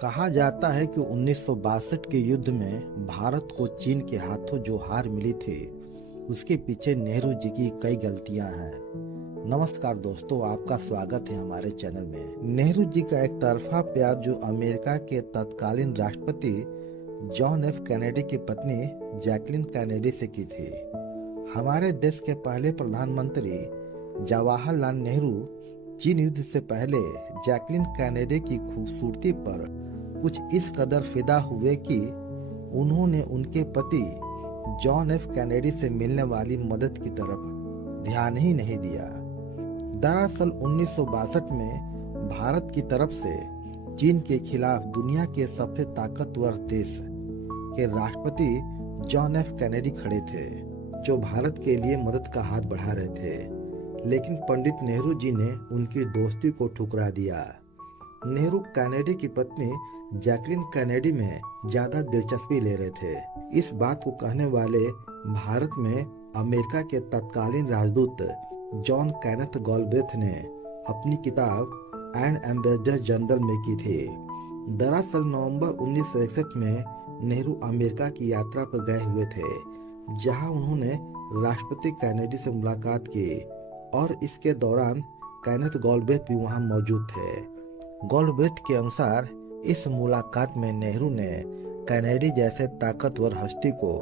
कहा जाता है कि 1962 के युद्ध में भारत को चीन के हाथों जो हार मिली थी, उसके पीछे नेहरू जी की कई गलतियां हैं। नमस्कार दोस्तों, आपका स्वागत है हमारे चैनल में। नेहरू जी का एक तरफा प्यार जो अमेरिका के तत्कालीन राष्ट्रपति जॉन एफ कैनेडी की पत्नी जैकलिन कैनेडी से की थी। हमारे देश के पहले प्रधानमंत्री जवाहरलाल नेहरू चीन युद्ध से पहले जैकलिन कैनेडी की खूबसूरती पर कुछ इस कदर फिदा हुए कि उन्होंने उनके पति जॉन एफ कैनेडी से मिलने वाली मदद की तरफ ध्यान ही नहीं दिया। दरअसल 1962 में भारत की तरफ से चीन के खिलाफ दुनिया के सबसे ताकतवर देश के राष्ट्रपति जॉन एफ कैनेडी खड़े थे, जो भारत के लिए मदद का हाथ बढ़ा रहे थे। लेकिन पंडित नेहरू जी ने उनकी दोस्ती को ठुकरा दिया। नेहरू कैनेडी की पत्नी जैकलिन कैनेडी में ज्यादा दिलचस्पी ले रहे थे। इस बात को कहने वाले भारत में अमेरिका के तत्कालीन राजदूत जॉन केनेथ गॉलब्रेथ ने अपनी किताब एन एम्बेसडर जनरल में की थी। दरअसल नवंबर 1961 में नेहरू अमेरिका की यात्रा पर गए हुए थे, जहां उन्होंने राष्ट्रपति कैनेडी से मुलाकात की और इसके दौरान केनेथ गॉलब्रेथ भी वहां मौजूद थे। गॉलब्रेथ के अनुसार इस मुलाकात में नेहरू ने कैनेडी जैसे ताकतवर हस्ती को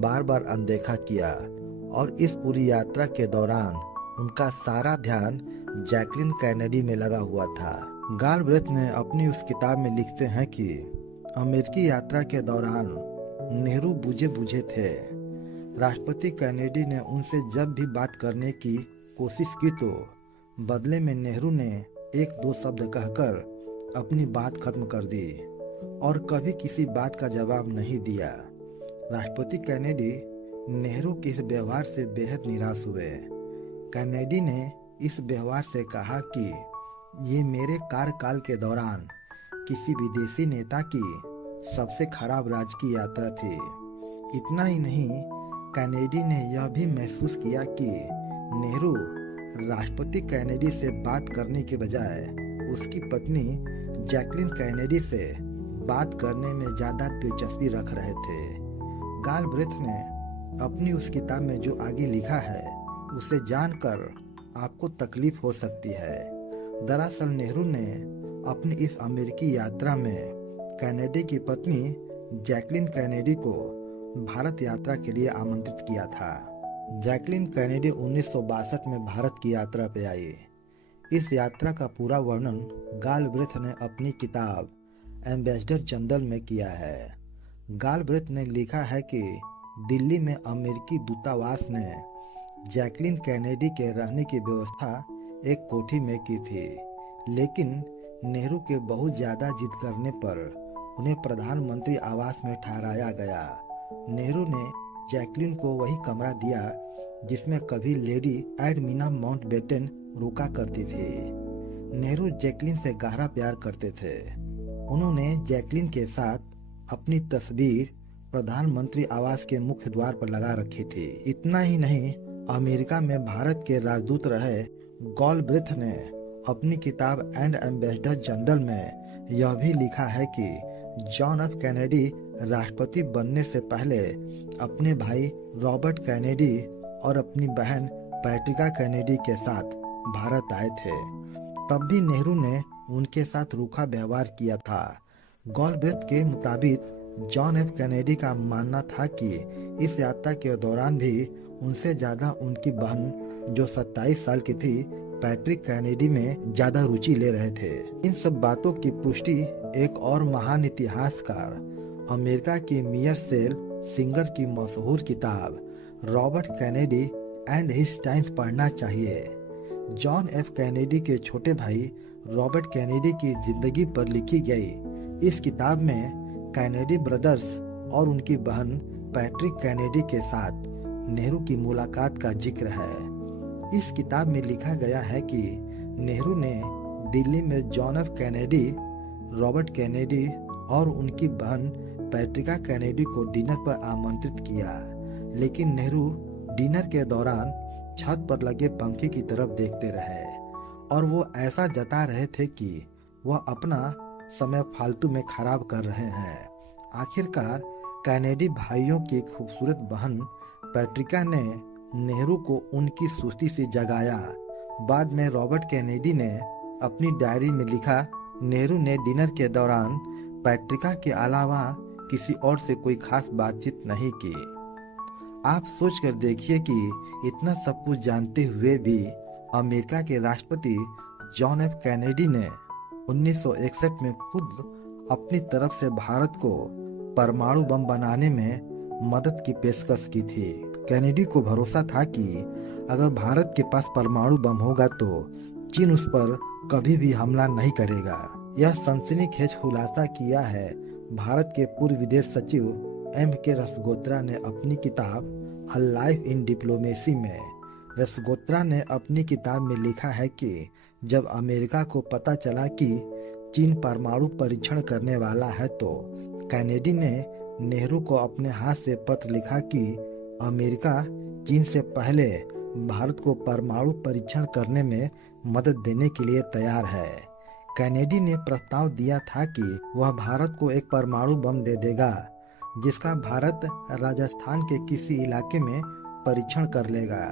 बार बार अनदेखा किया और इस पूरी यात्रा के दौरान उनका सारा ध्यान जैकलिन कैनेडी में लगा हुआ था। गॉलब्रेथ ने अपनी उस किताब में लिखते हैं कि अमेरिकी यात्रा के दौरान नेहरू बुझे बुझे थे। राष्ट्रपति कैनेडी ने उनसे जब भी बात करने की कोशिश की तो बदले में नेहरू ने एक दो शब्द कहकर अपनी बात खत्म कर दी और कभी किसी बात का जवाब नहीं दिया। राष्ट्रपति कैनेडी नेहरू के इस व्यवहार से बेहद निराश हुए। कैनेडी ने इस व्यवहार से कहा कि ये मेरे कार्यकाल के दौरान किसी विदेशी नेता की सबसे खराब राजकीय यात्रा थी। इतना ही नहीं, कैनेडी ने यह भी महसूस किया कि नेहरू राष्ट्रपति कैनेडी से बात करने के बजाय उसकी पत्नी जैकलिन कैनेडी से बात करने में ज्यादा दिलचस्पी रख रहे थे। गॉलब्रेथ ने अपनी उस किताब में जो आगे लिखा है उसे जानकर आपको तकलीफ हो सकती है। दरअसल नेहरू ने अपनी इस अमेरिकी यात्रा में कैनेडी की पत्नी जैकलिन कैनेडी को भारत यात्रा के लिए आमंत्रित किया था। जैकलिन कैनेडी 1962 में भारत की यात्रा पे आई। इस यात्रा का पूरा वर्णन गॉलब्रेथ ने अपनी किताब एम्बेसडर जनरल में किया है। गॉलब्रेथ ने लिखा है कि दिल्ली में अमेरिकी दूतावास ने जैकलिन कैनेडी के रहने की व्यवस्था एक कोठी में की थी, लेकिन नेहरू के बहुत ज्यादा जिद करने पर उन्हें प्रधानमंत्री आवास में ठहराया गया। नेहरू ने जैकलिन को वही कमरा दिया जिसमें कभी लेडी एडमिना माउंटबेटन रुका करती थी। नेहरू जैकलिन से गहरा प्यार करते थे। उन्होंने जैकलिन के साथ अपनी तस्वीर प्रधानमंत्री आवास के मुख्य द्वार पर लगा रखी थी। इतना ही नहीं, अमेरिका में भारत के राजदूत रहे गॉलब्रेथ ने अपनी किताब एंड एम्बेसडर जनरल में यह भी लिखा है कि जॉन एफ कैनेडी राष्ट्रपति बनने से पहले अपने भाई रॉबर्ट कैनेडी और अपनी बहन पैट्रिका कैनेडी के साथ भारत आए थे। तब भी नेहरू ने उनके साथ रूखा व्यवहार किया था। गॉलब्रेथ के मुताबिक जॉन एफ कैनेडी का मानना था कि इस यात्रा के दौरान भी उनसे ज्यादा उनकी बहन जो 27 साल की थी पैट्रिक कैनेडी में ज्यादा रुचि ले रहे थे। इन सब बातों की पुष्टि एक और महान इतिहासकार अमेरिका के मियर सेल सिंगर की मशहूर किताब Robert Kennedy and his times पढ़ना चाहिए। जॉन एफ कैनेडी के छोटे भाई रॉबर्ट कैनेडी की जिंदगी पर लिखी गई इस किताब में कैनेडी ब्रदर्स और उनकी बहन पैट्रिक कैनेडी के साथ नेहरू की मुलाकात का जिक्र है। इस किताब में लिखा गया है कि नेहरू ने दिल्ली में John F Kennedy, Robert Kennedy और उनकी बहन पैट्रिका कैनेडी को डिनर पर आमंत्रित किया, लेकिन नेहरू डिनर के दौरान छत पर लगे पंखे की तरफ देखते रहे और वो ऐसा जता रहे थे कि वह अपना समय फालतू में खराब कर रहे हैं। आखिरकार कैनेडी भाइयों की एक खूबसूरत बहन पैट्रिका ने नेहरू को उनकी सुस्ती से जगाया। बाद में रॉबर्ट कैनेडी ने अपनी डायरी में लिखा, नेहरू ने डिनर के दौरान पैट्रिका के अलावा किसी और से कोई खास बातचीत नहीं की। आप सोच कर देखिए कि इतना सब कुछ जानते हुए भी अमेरिका के राष्ट्रपति जॉन एफ कैनेडी ने 1961 में खुद अपनी तरफ से भारत को परमाणु बम बनाने में मदद की पेशकश की थी। कैनेडी को भरोसा था कि अगर भारत के पास परमाणु बम होगा तो चीन उस पर कभी भी हमला नहीं करेगा। यह सनसनीखेज खुलासा किया है भारत के पूर्व विदेश सचिव M.K. रसगोत्रा ने अपनी किताब अ लाइफ इन डिप्लोमेसी में। रसगोत्रा ने अपनी किताब में लिखा है कि जब अमेरिका को पता चला कि चीन परमाणु परीक्षण करने वाला है तो कैनेडी ने नेहरू को अपने हाथ से पत्र लिखा कि अमेरिका चीन से पहले भारत को परमाणु परीक्षण करने में मदद देने के लिए तैयार है। कैनेडी ने प्रस्ताव दिया था कि वह भारत को एक परमाणु बम दे देगा जिसका भारत राजस्थान के किसी इलाके में परीक्षण कर लेगा।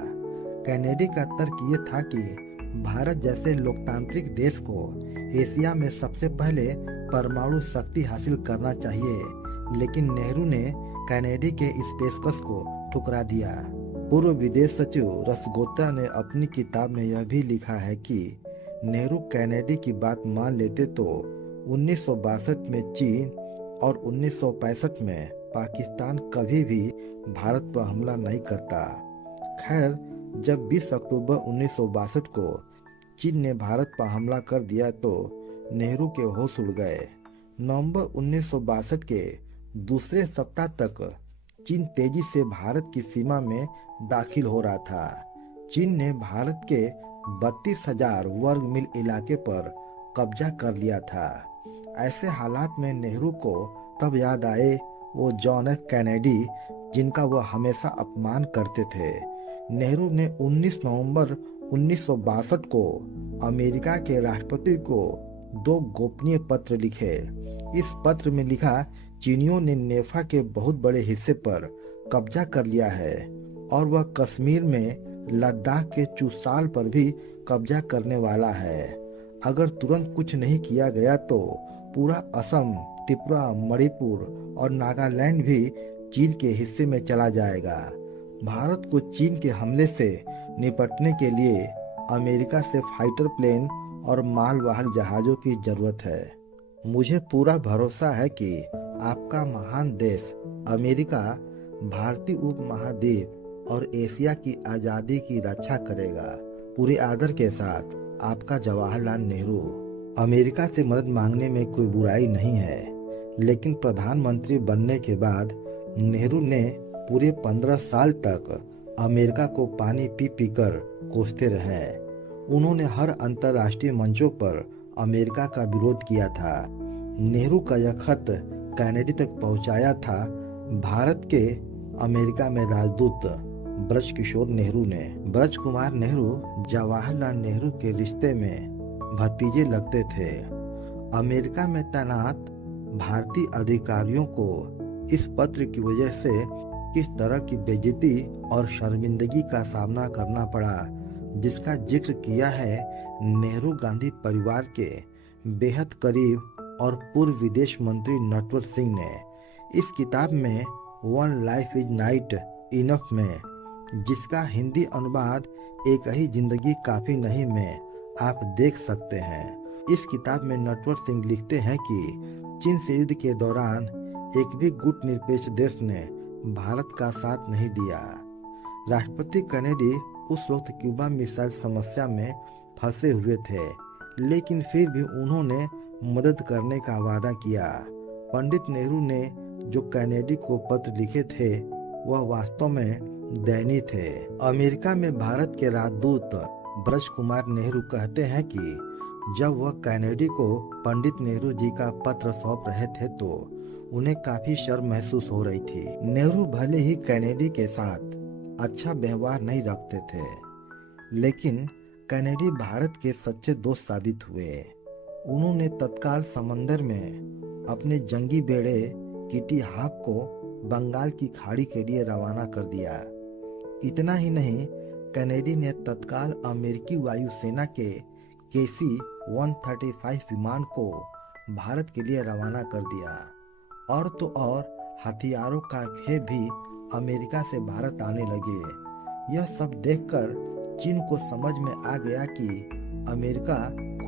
कैनेडी का तर्क ये था कि भारत जैसे लोकतांत्रिक देश को एशिया में सबसे पहले परमाणु शक्ति हासिल करना चाहिए, लेकिन नेहरू ने कैनेडी के इस पेशकश को ठुकरा दिया। पूर्व विदेश सचिव रसगोत्रा ने अपनी किताब में यह भी लिखा है कि नेहरू कैनेडी की बात मान लेते तो 1962 में चीन और 1965 में पाकिस्तान कभी भी भारत पर हमला नहीं करता। खैर, जब 20 अक्टूबर 1962 को चीन ने भारत पर हमला कर दिया तो नेहरू के होश उड़ गए। नवंबर 1962 के दूसरे सप्ताह तक चीन तेजी से भारत की सीमा में दाखिल हो रहा था। चीन ने भारत के 32,000 वर्ग मील इलाके पर कब्जा कर लिया था। ऐसे हालात में नेहरू को तब याद आए वो जॉन एफ कैनेडी जिनका वह हमेशा अपमान करते थे। नेहरू ने 19 नवंबर 1962 को अमेरिका के राष्ट्रपति को 2 गोपनीय पत्र लिखे। इस पत्र में लिखा, चीनियों ने नेफा के बहुत बड़े हिस्से पर कब्जा कर लिया है और वह कश्मीर में लद्दाख के चुसाल पर भी कब्जा करने वाला है। अगर तुरंत कुछ नहीं किया गया तो पूरा असम, त्रिपुरा, मणिपुर और नागालैंड भी चीन के हिस्से में चला जाएगा। भारत को चीन के हमले से निपटने के लिए अमेरिका से फाइटर प्लेन और मालवाहक जहाजों की जरूरत है। मुझे पूरा भरोसा है कि आपका महान देश अमेरिका भारतीय उपमहाद्वीप और एशिया की आज़ादी की रक्षा करेगा। पूरे आदर के साथ आपका जवाहरलाल नेहरू। अमेरिका से मदद मांगने में कोई बुराई नहीं है, लेकिन प्रधानमंत्री बनने के बाद नेहरू ने पूरे 15 साल तक अमेरिका को पानी पी पी कर कोसते रहे। उन्होंने हर अंतर्राष्ट्रीय मंचों पर अमेरिका का विरोध किया था। नेहरू का यह खत कैनेडी तक पहुंचाया था भारत के अमेरिका में राजदूत ब्रज किशोर नेहरू ने। ब्रज कुमार नेहरू जवाहरलाल नेहरू के रिश्ते में भतीजे लगते थे। अमेरिका में तैनात भारतीय अधिकारियों को इस पत्र की वजह से किस तरह की बेइज्जती और शर्मिंदगी का सामना करना पड़ा, जिसका जिक्र किया है नेहरू गांधी परिवार के बेहद करीब और पूर्व विदेश मंत्री नटवर सिंह ने। इस किताब में one life is night enough में, जिसका हिंदी अनुवाद एक ही जिंदगी काफी नहीं में आप देख सकते हैं। इस किताब में नटवर सिंह लिखते हैं कि चीन से युद्ध के दौरान एक भी गुट निरपेक्ष देश ने भारत का साथ नहीं दिया। राष्ट्रपति कैनेडी उस वक्त क्यूबा मिसाइल समस्या में फंसे हुए थे, लेकिन फिर भी उन्होंने मदद करने का वादा किया। पंडित नेहरू ने जो कैनेडी को पत्र लिखे थे वह वास्तव में दयनीय थे। अमेरिका में भारत के राजदूत ब्रज कुमार नेहरू कहते हैं कि जब वह कैनेडी को पंडित नेहरू जी का पत्र सौंप रहे थे तो उन्हें काफी शर्म महसूस हो रही थी। नेहरू भले ही कैनेडी के साथ अच्छा व्यवहार नहीं रखते थे, लेकिन कैनेडी भारत के सच्चे दोस्त साबित हुए। उन्होंने तत्काल समंदर में अपने जंगी बेड़े किटी हाक को बंगाल की खाड़ी के लिए रवाना कर दिया। इतना ही नहीं, कैनेडी ने तत्काल अमेरिकी वायुसेना के KC-135 विमान को भारत के लिए रवाना कर दिया। और तो और हथियारों का खेप भी अमेरिका से भारत आने लगे। यह सब देखकर चीन को समझ में आ गया कि अमेरिका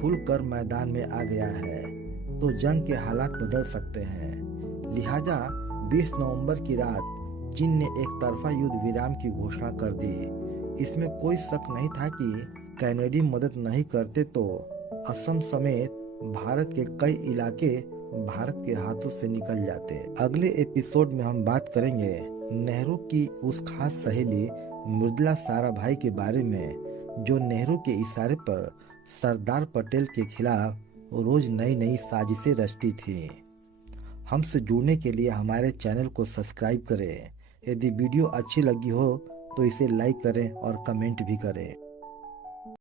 खुलकर मैदान में आ गया है तो जंग के हालात बदल सकते हैं। लिहाजा 20 नवंबर की रात चीन ने एक तरफा युद्ध विराम की घोषणा कर दी। इसमें कोई शक नहीं था कि कैनेडी मदद नहीं करते तो असम समेत भारत के कई इलाके भारत के हाथों से निकल जाते। अगले एपिसोड में हम बात करेंगे नेहरू की उस खास सहेली मृदुला साराभाई के बारे में जो नेहरू के इशारे पर सरदार पटेल के खिलाफ रोज नई नई साजिशें रचती थी। हमसे जुड़ने के लिए हमारे चैनल को सब्सक्राइब करें। यदि वीडियो अच्छी लगी हो तो इसे लाइक करें और कमेंट भी करें।